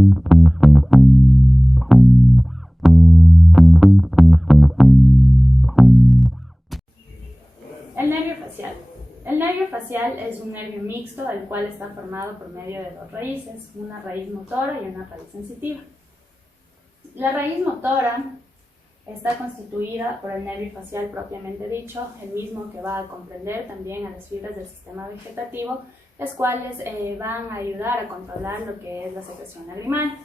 El nervio facial. El nervio facial es un nervio mixto, el cual está formado por medio de dos raíces, una raíz motora y una raíz sensitiva. La raíz motora está constituida por el nervio facial propiamente dicho, el mismo que va a comprender también a las fibras del sistema vegetativo, las cuales van a ayudar a controlar lo que es la secreción lagrimal.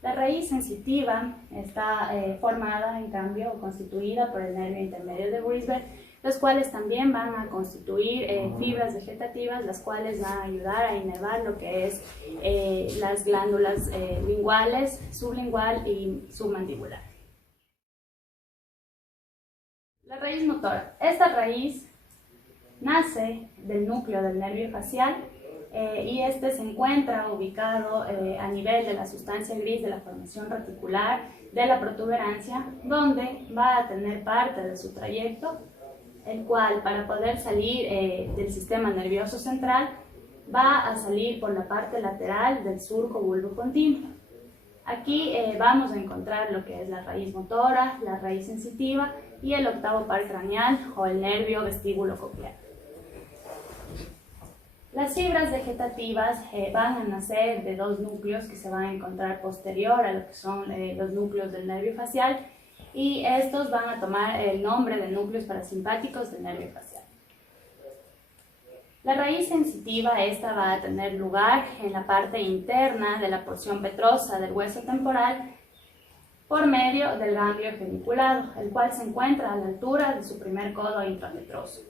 La raíz sensitiva está formada, en cambio, o constituida por el nervio intermedio de Brisbane, los cuales también van a constituir fibras vegetativas, las cuales van a ayudar a inervar lo que es las glándulas linguales, sublingual y submandibular. La raíz motora. Esta raíz nace del núcleo del nervio facial y este se encuentra ubicado a nivel de la sustancia gris de la formación reticular de la protuberancia, donde va a tener parte de su trayecto, el cual para poder salir del sistema nervioso central va a salir por la parte lateral del surco bulbopontino. Aquí vamos a encontrar lo que es la raíz motora, la raíz sensitiva y el octavo par craneal o el nervio vestíbulo coclear. Las fibras vegetativas van a nacer de dos núcleos que se van a encontrar posterior a lo que son los núcleos del nervio facial, y estos van a tomar el nombre de núcleos parasimpáticos del nervio facial. La raíz sensitiva, esta va a tener lugar en la parte interna de la porción petrosa del hueso temporal por medio del ganglio geniculado, el cual se encuentra a la altura de su primer codo intrapetroso.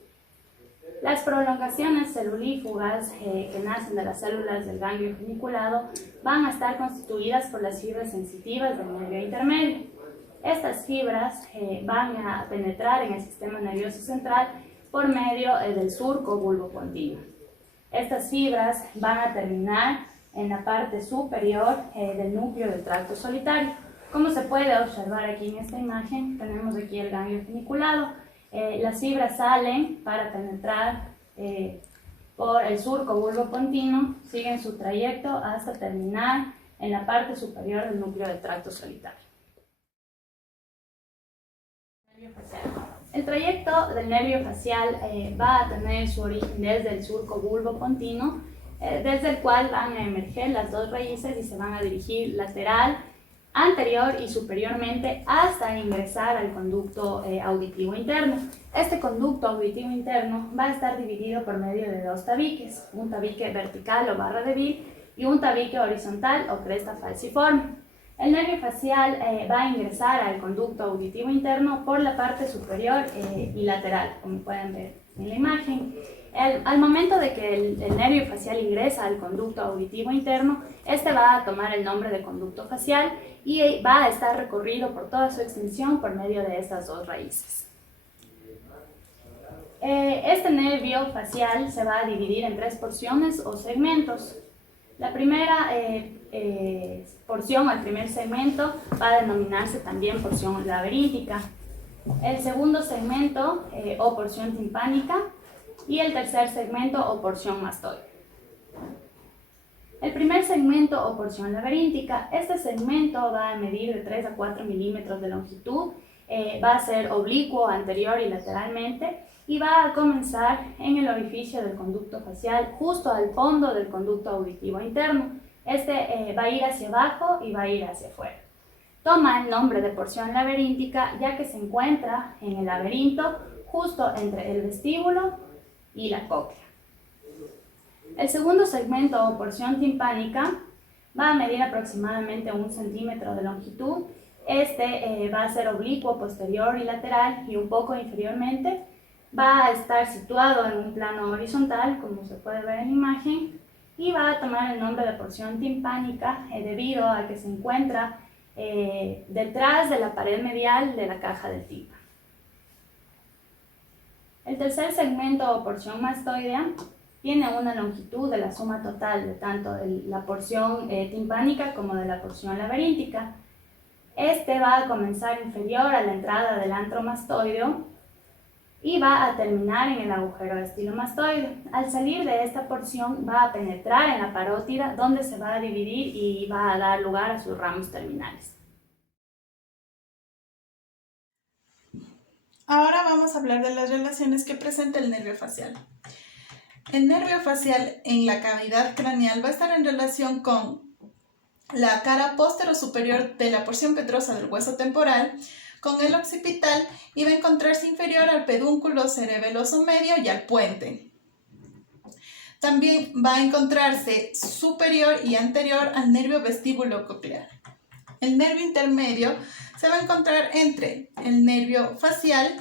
Las prolongaciones celulífugas que nacen de las células del ganglio geniculado van a estar constituidas por las fibras sensitivas del nervio intermedio. Estas fibras van a penetrar en el sistema nervioso central por medio del surco bulbopontino. Estas fibras van a terminar en la parte superior del núcleo del tracto solitario. Como se puede observar aquí en esta imagen, tenemos aquí el ganglio geniculado. Las fibras salen para penetrar por el surco bulbopontino, siguen su trayecto hasta terminar en la parte superior del núcleo del tracto solitario. El trayecto del nervio facial va a tener su origen desde el surco bulbopontino, desde el cual van a emerger las dos raíces y se van a dirigir lateral, anterior y superiormente hasta ingresar al conducto auditivo interno. Este conducto auditivo interno va a estar dividido por medio de dos tabiques, un tabique vertical o barra de Bill y un tabique horizontal o cresta falciforme. El nervio facial va a ingresar al conducto auditivo interno por la parte superior y lateral, como pueden ver en la imagen. Al momento de que el nervio facial ingresa al conducto auditivo interno, este va a tomar el nombre de conducto facial y va a estar recorrido por toda su extensión por medio de estas dos raíces. Este nervio facial se va a dividir en tres porciones o segmentos. La primera porción, el primer segmento, va a denominarse también porción laberíntica. El segundo segmento o porción timpánica y el tercer segmento o porción mastoide. El primer segmento o porción laberíntica, este segmento va a medir de 3 a 4 milímetros de longitud, va a ser oblicuo anterior y lateralmente y va a comenzar en el orificio del conducto facial justo al fondo del conducto auditivo interno. Este va a ir hacia abajo y va a ir hacia afuera. Toma el nombre de porción laberíntica ya que se encuentra en el laberinto justo entre el vestíbulo y la cóclea. El segundo segmento o porción timpánica va a medir aproximadamente 1 centímetro de longitud. Este va a ser oblicuo posterior y lateral y un poco inferiormente. Va a estar situado en un plano horizontal, como se puede ver en la imagen, y va a tomar el nombre de porción timpánica debido a que se encuentra detrás de la pared medial de la caja del tímpano. El tercer segmento o porción mastoidea tiene una longitud de la suma total de tanto de la porción timpánica como de la porción laberíntica. Este va a comenzar inferior a la entrada del antro mastoideo y va a terminar en el agujero estilomastoide. Al salir de esta porción va a penetrar en la parótida, donde se va a dividir y va a dar lugar a sus ramos terminales. Ahora vamos a hablar de las relaciones que presenta el nervio facial. El nervio facial en la cavidad craneal va a estar en relación con la cara posterior de la porción petrosa del hueso temporal, con el occipital, y va a encontrarse inferior al pedúnculo cerebeloso medio y al puente. También va a encontrarse superior y anterior al nervio vestíbulo coclear. El nervio intermedio se va a encontrar entre el nervio facial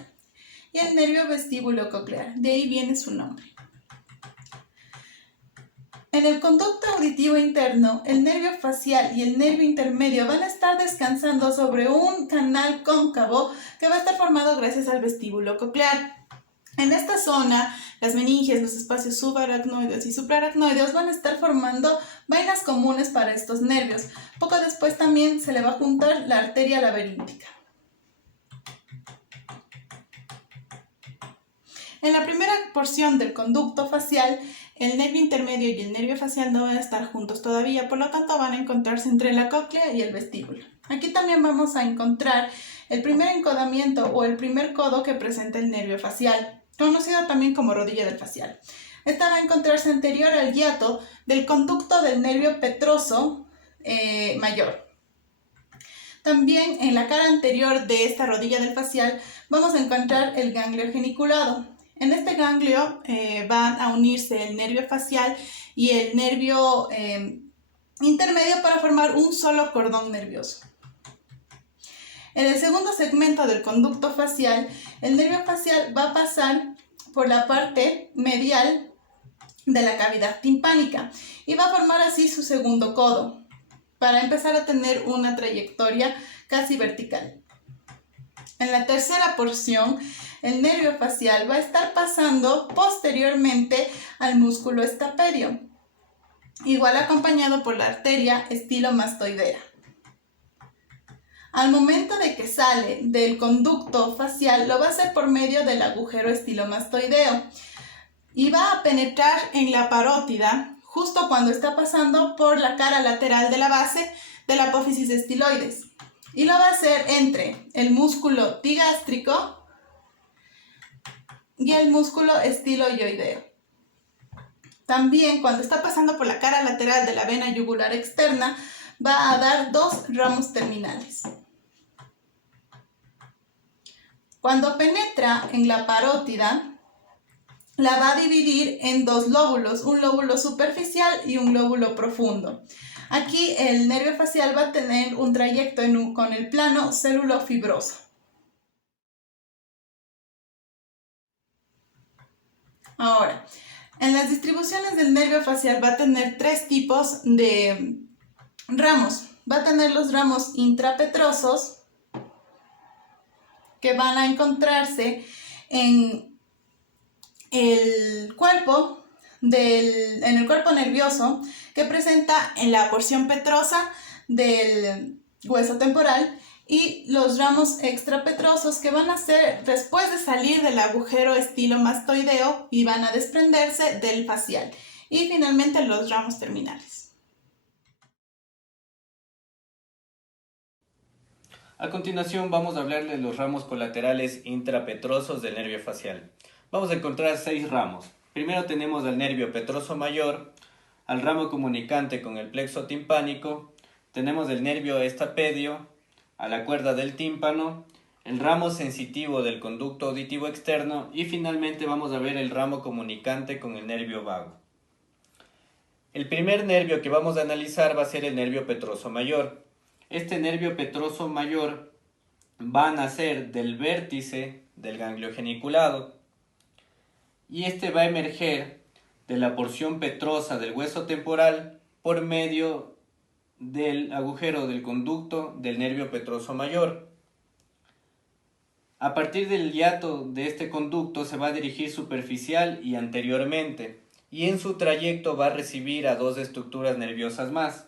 y el nervio vestíbulo coclear, de ahí viene su nombre. En el conducto auditivo interno, el nervio facial y el nervio intermedio van a estar descansando sobre un canal cóncavo que va a estar formado gracias al vestíbulo coclear. En esta zona, las meninges, los espacios subaracnoideos y supraracnoideos van a estar formando vainas comunes para estos nervios. Poco después también se le va a juntar la arteria laberíntica. En la primera porción del conducto facial, el nervio intermedio y el nervio facial no van a estar juntos todavía, por lo tanto van a encontrarse entre la cóclea y el vestíbulo. Aquí también vamos a encontrar el primer encodamiento o el primer codo que presenta el nervio facial, conocido también como rodilla del facial. Esta va a encontrarse anterior al hiato del conducto del nervio petroso mayor. También en la cara anterior de esta rodilla del facial vamos a encontrar el ganglio geniculado. En este ganglio van a unirse el nervio facial y el nervio intermedio para formar un solo cordón nervioso. En el segundo segmento del conducto facial, el nervio facial va a pasar por la parte medial de la cavidad timpánica y va a formar así su segundo codo, para empezar a tener una trayectoria casi vertical. En la tercera porción, el nervio facial va a estar pasando posteriormente al músculo estapedio, igual acompañado por la arteria estilomastoidea. Al momento de que sale del conducto facial, lo va a hacer por medio del agujero estilomastoideo y va a penetrar en la parótida justo cuando está pasando por la cara lateral de la base de la apófisis estiloides. Y lo va a hacer entre el músculo digástrico y el músculo estiloioideo. También cuando está pasando por la cara lateral de la vena yugular externa, va a dar dos ramos terminales. Cuando penetra en la parótida, la va a dividir en dos lóbulos, un lóbulo superficial y un lóbulo profundo. Aquí el nervio facial va a tener un trayecto con el plano célulofibroso. Ahora, en las distribuciones del nervio facial va a tener tres tipos de ramos. Va a tener los ramos intrapetrosos, que van a encontrarse en el cuerpo nervioso, que presenta en la porción petrosa del hueso temporal, y los ramos extrapetrosos, que van a ser después de salir del agujero estilomastoideo y van a desprenderse del facial. Y finalmente los ramos terminales. A continuación vamos a hablar de los ramos colaterales intrapetrosos del nervio facial. Vamos a encontrar 6 ramos. Primero tenemos al nervio petroso mayor, al ramo comunicante con el plexo timpánico, tenemos el nervio estapedio, a la cuerda del tímpano, el ramo sensitivo del conducto auditivo externo y finalmente vamos a ver el ramo comunicante con el nervio vago. El primer nervio que vamos a analizar va a ser el nervio petroso mayor. Este nervio petroso mayor va a nacer del vértice del ganglio geniculado y este va a emerger de la porción petrosa del hueso temporal por medio del agujero del conducto del nervio petroso mayor. A partir del hiato de este conducto se va a dirigir superficial y anteriormente y en su trayecto va a recibir a dos estructuras nerviosas más.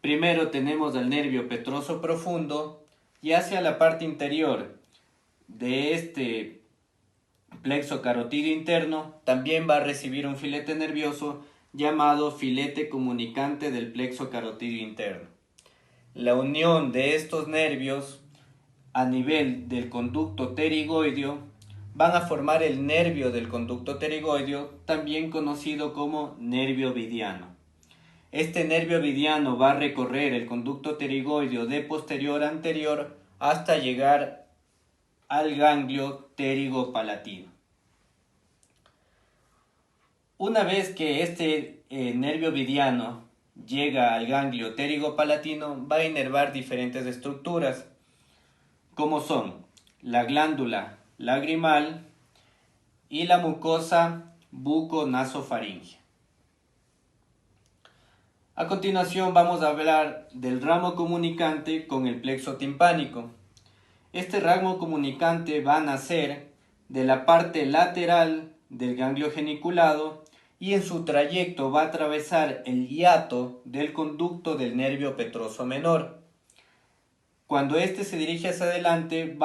Primero tenemos al nervio petroso profundo y hacia la parte interior de este plexo carotidio interno, también va a recibir un filete nervioso llamado filete comunicante del plexo carotidio interno. La unión de estos nervios a nivel del conducto pterigoideo van a formar el nervio del conducto pterigoideo, también conocido como nervio ovidiano. Este nervio ovidiano va a recorrer el conducto pterigoideo de posterior a anterior hasta llegar al ganglio pterigopalatino. Una vez que este nervio ovidiano llega al ganglio pterigopalatino, va a inervar diferentes estructuras, como son la glándula lagrimal y la mucosa buco-nasofaringea. A continuación vamos a hablar del ramo comunicante con el plexo timpánico. Este ramo comunicante va a nacer de la parte lateral del ganglio geniculado y en su trayecto va a atravesar el hiato del conducto del nervio petroso menor. Cuando éste se dirige hacia adelante,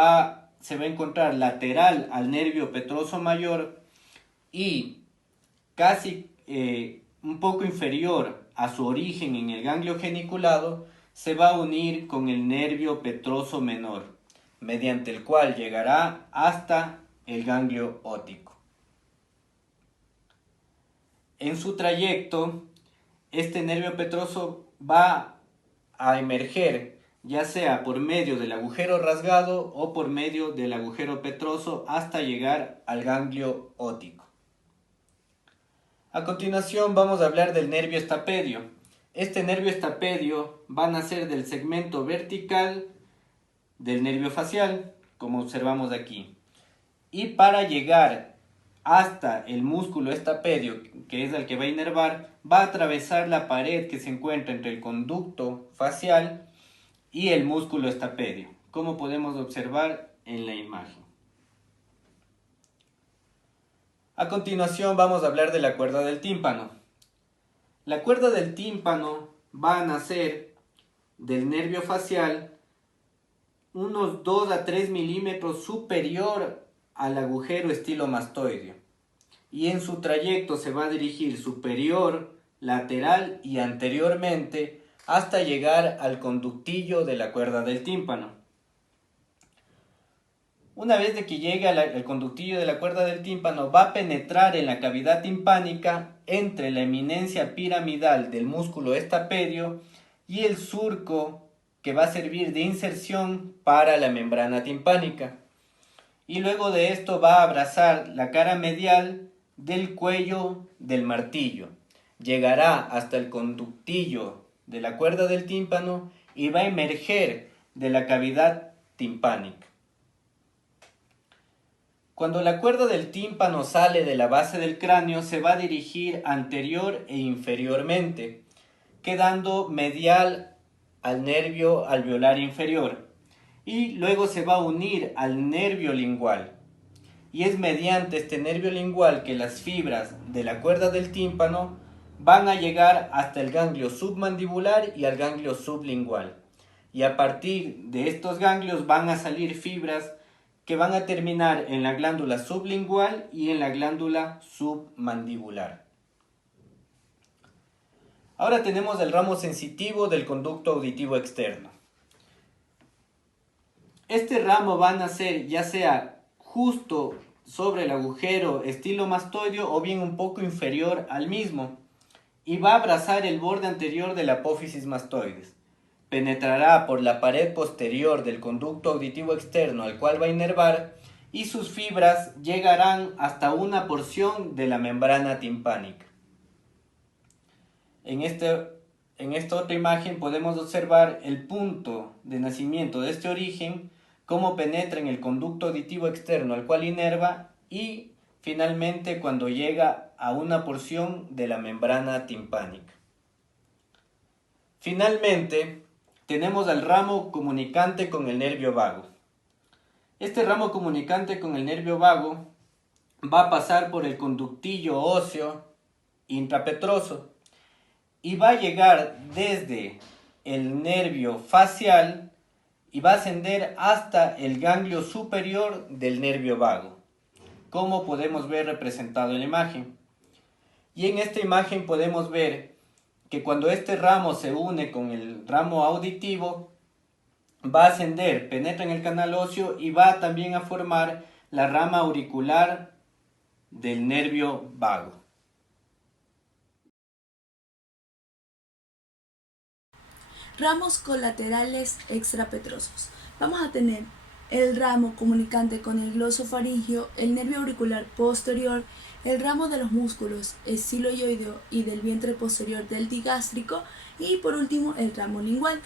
se va a encontrar lateral al nervio petroso mayor y casi un poco inferior a su origen en el ganglio geniculado, se va a unir con el nervio petroso menor, mediante el cual llegará hasta el ganglio óptico. En su trayecto, este nervio petroso va a emerger, ya sea por medio del agujero rasgado o por medio del agujero petroso hasta llegar al ganglio óptico. A continuación vamos a hablar del nervio estapedio. Este nervio estapedio va a nacer del segmento vertical del nervio facial, como observamos aquí. Y para llegar hasta el músculo estapedio, que es el que va a inervar, va a atravesar la pared que se encuentra entre el conducto facial y el músculo estapedio, como podemos observar en la imagen. A continuación vamos a hablar de la cuerda del tímpano. La cuerda del tímpano va a nacer del nervio facial unos 2 a 3 milímetros superior al agujero estilomastoideo y en su trayecto se va a dirigir superior, lateral y anteriormente hasta llegar al conductillo de la cuerda del tímpano. Una vez de que llegue al conductillo de la cuerda del tímpano, va a penetrar en la cavidad timpánica entre la eminencia piramidal del músculo estapedio y el surco que va a servir de inserción para la membrana timpánica. Y luego de esto va a abrazar la cara medial del cuello del martillo. Llegará hasta el conductillo de la cuerda del tímpano y va a emerger de la cavidad timpánica. Cuando la cuerda del tímpano sale de la base del cráneo, se va a dirigir anterior e inferiormente, quedando medial al nervio alveolar inferior, y luego se va a unir al nervio lingual. Y es mediante este nervio lingual que las fibras de la cuerda del tímpano van a llegar hasta el ganglio submandibular y al ganglio sublingual. Y a partir de estos ganglios van a salir fibras que van a terminar en la glándula sublingual y en la glándula submandibular. Ahora tenemos el ramo sensitivo del conducto auditivo externo. Este ramo va a nacer ya sea justo sobre el agujero estilomastoideo o bien un poco inferior al mismo y va a abrazar el borde anterior de la apófisis mastoides. Penetrará por la pared posterior del conducto auditivo externo al cual va a inervar y sus fibras llegarán hasta una porción de la membrana timpánica. En esta otra imagen podemos observar el punto de nacimiento de este origen, cómo penetra en el conducto auditivo externo al cual inerva y finalmente cuando llega a una porción de la membrana timpánica. Finalmente, tenemos al ramo comunicante con el nervio vago. Este ramo comunicante con el nervio vago va a pasar por el conductillo óseo intrapetroso y va a llegar desde el nervio facial y va a ascender hasta el ganglio superior del nervio vago. como podemos ver representado en la imagen. Y en esta imagen podemos ver que cuando este ramo se une con el ramo auditivo, va a ascender, penetra en el canal óseo y va también a formar la rama auricular del nervio vago. Ramos colaterales extrapetrosos. Vamos a tener el ramo comunicante con el glosofaringio, el nervio auricular posterior, el ramo de los músculos estiloioideo y del vientre posterior del digástrico y por último el ramo lingual.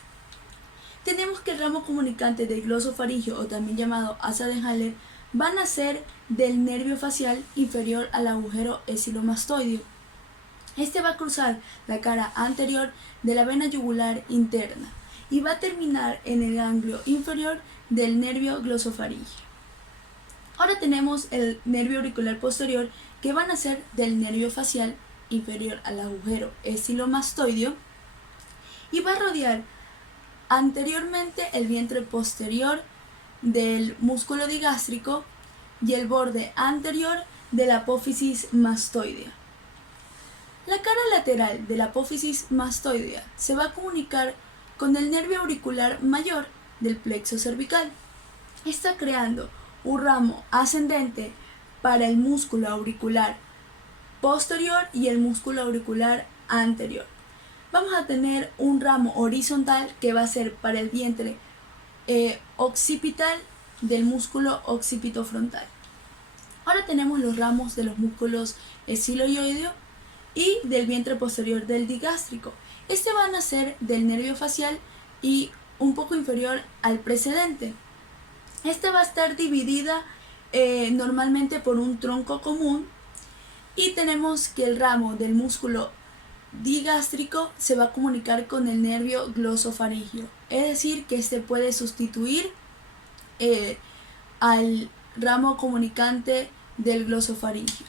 Tenemos que el ramo comunicante del glosofaringio o también llamado asa de Haller van a ser del nervio facial inferior al agujero estilomastoideo. Este va a cruzar la cara anterior de la vena yugular interna y va a terminar en el ganglio inferior del nervio glosofaringio. Ahora tenemos el nervio auricular posterior que van a ser del nervio facial inferior al agujero estilomastoideo y va a rodear anteriormente el vientre posterior del músculo digástrico y el borde anterior de la apófisis mastoidea. La cara lateral de la apófisis mastoidea se va a comunicar con el nervio auricular mayor del plexo cervical. Está creando un ramo ascendente para el músculo auricular posterior y el músculo auricular anterior. Vamos a tener un ramo horizontal que va a ser para el vientre occipital del músculo occipitofrontal. Ahora tenemos los ramos de los músculos estiloioideo y del vientre posterior del digástrico. Este van a ser del nervio facial y un poco inferior al precedente. Este va a estar dividida normalmente por un tronco común y tenemos que el ramo del músculo digástrico se va a comunicar con el nervio glosofaringio, es decir que este puede sustituir al ramo comunicante del glosofaringio.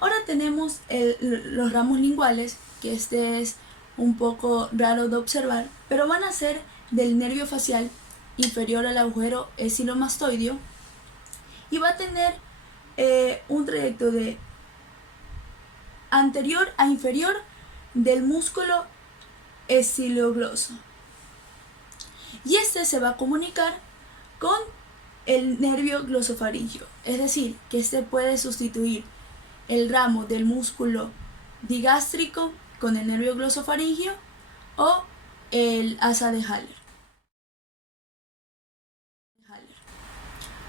Ahora tenemos los ramos linguales, que este es un poco raro de observar, pero van a ser del nervio facial inferior al agujero estilomastoideo y va a tener un trayecto de anterior a inferior del músculo estilogloso. Y este se va a comunicar con el nervio glosofaringio, es decir, que este puede sustituir el ramo del músculo digástrico con el nervio glosofaringio o el asa de Haller.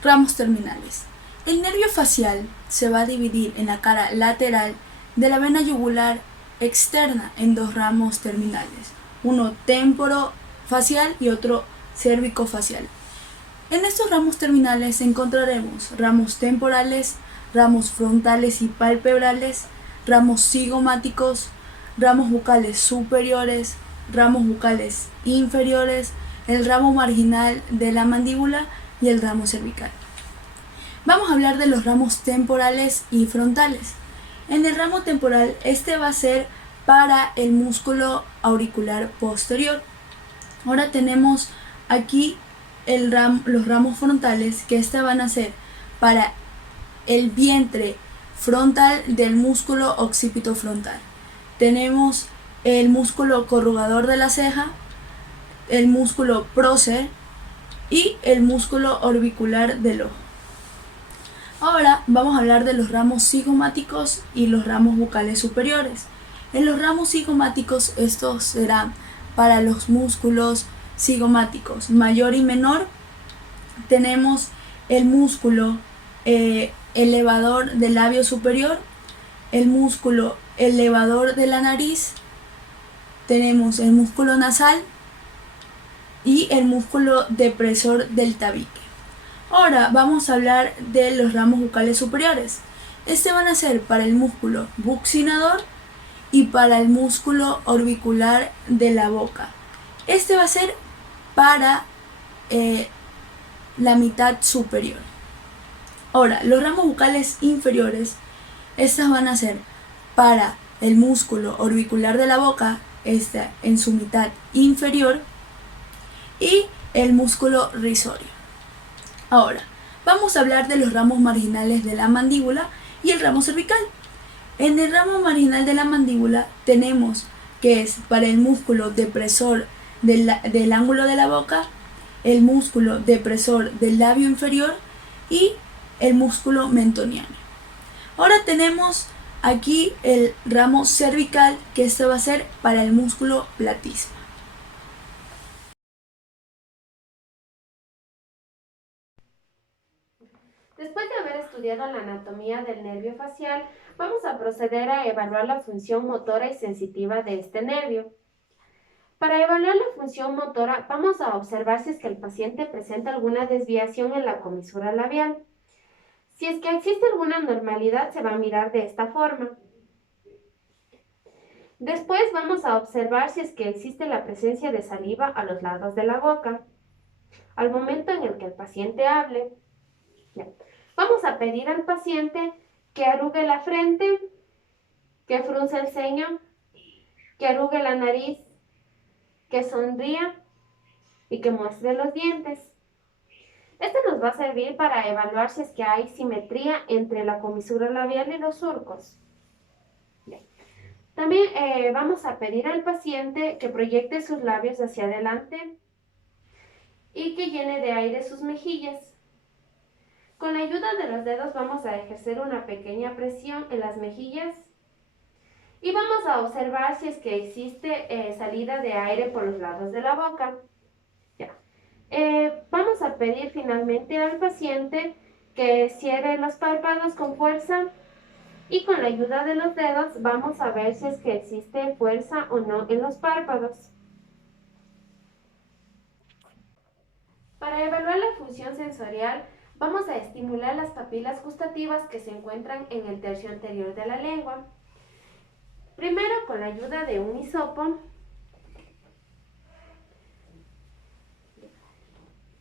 Ramos terminales. El nervio facial se va a dividir en la cara lateral de la vena yugular externa en dos ramos terminales, uno temporofacial y otro cérvico-facial. En estos ramos terminales encontraremos ramos temporales, ramos frontales y palpebrales, ramos cigomáticos, ramos bucales superiores, ramos bucales inferiores, el ramo marginal de la mandíbula y el ramo cervical. Vamos a hablar de los ramos temporales y frontales. En el ramo temporal, este va a ser para el músculo auricular posterior. Ahora tenemos aquí los ramos frontales, que van a ser para el vientre frontal del músculo occipitofrontal. Tenemos el músculo corrugador de la ceja, el músculo prócer y el músculo orbicular del ojo. Ahora vamos a hablar de los ramos cigomáticos y los ramos bucales superiores. En los ramos cigomáticos estos serán para los músculos cigomáticos mayor y menor. Tenemos el músculo elevador del labio superior, el músculo elevador de la nariz, tenemos el músculo nasal y el músculo depresor del tabique. Ahora vamos a hablar de los ramos bucales superiores. Van a ser para el músculo buccinador y para el músculo orbicular de la boca. Va a ser para la mitad superior. Ahora, los ramos bucales inferiores, estas van a ser para el músculo orbicular de la boca, en su mitad inferior, y el músculo risorio. Ahora, vamos a hablar de los ramos marginales de la mandíbula y el ramo cervical. En el ramo marginal de la mandíbula tenemos que es para el músculo depresor del ángulo de la boca, el músculo depresor del labio inferior y el músculo mentoniano. Ahora tenemos aquí el ramo cervical, que esto va a ser para el músculo platisma. Después de haber estudiado la anatomía del nervio facial, vamos a proceder a evaluar la función motora y sensitiva de este nervio. Para evaluar la función motora, vamos a observar si es que el paciente presenta alguna desviación en la comisura labial. Si es que existe alguna anormalidad, se va a mirar de esta forma. Después vamos a observar si es que existe la presencia de saliva a los lados de la boca, al momento en el que el paciente hable. Bien. Vamos a pedir al paciente que arrugue la frente, que frunce el ceño, que arrugue la nariz, que sonría y que muestre los dientes. Esto nos va a servir para evaluar si es que hay simetría entre la comisura labial y los surcos. Bien. También vamos a pedir al paciente que proyecte sus labios hacia adelante y que llene de aire sus mejillas. Con la ayuda de los dedos vamos a ejercer una pequeña presión en las mejillas y vamos a observar si es que existe salida de aire por los lados de la boca. Ya. Vamos a pedir finalmente al paciente que cierre los párpados con fuerza y con la ayuda de los dedos vamos a ver si es que existe fuerza o no en los párpados. Para evaluar la función sensorial, vamos a estimular las papilas gustativas que se encuentran en el tercio anterior de la lengua. Primero, con la ayuda de un hisopo,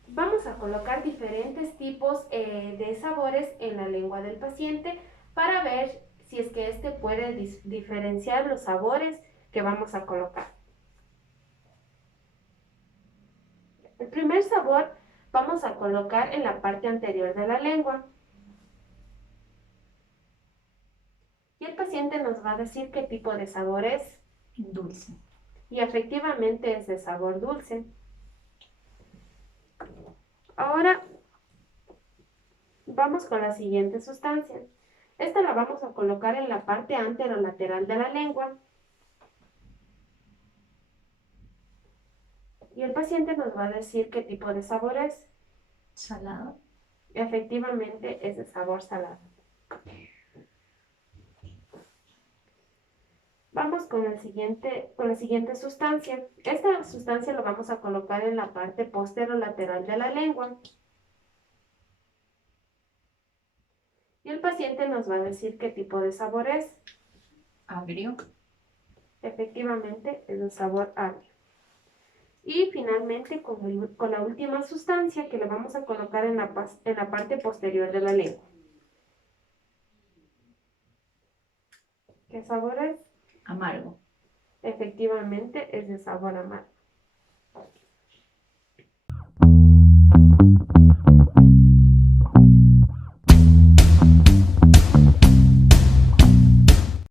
vamos a colocar diferentes tipos de sabores en la lengua del paciente para ver si es que éste puede diferenciar los sabores que vamos a colocar. El primer sabor vamos a colocar en la parte anterior de la lengua. Y el paciente nos va a decir qué tipo de sabor es. Dulce. Y efectivamente es de sabor dulce. Ahora vamos con la siguiente sustancia. Esta la vamos a colocar en la parte anterolateral de la lengua. Y el paciente nos va a decir qué tipo de sabor es. Salado. Efectivamente es de sabor salado. Vamos con la siguiente sustancia. Esta sustancia la vamos a colocar en la parte posterolateral de la lengua. Y el paciente nos va a decir qué tipo de sabor es. Agrio. Efectivamente es de sabor agrio. Y finalmente con la última sustancia que le vamos a colocar en la parte posterior de la lengua. ¿Qué sabor es? Amargo. Efectivamente es de sabor amargo.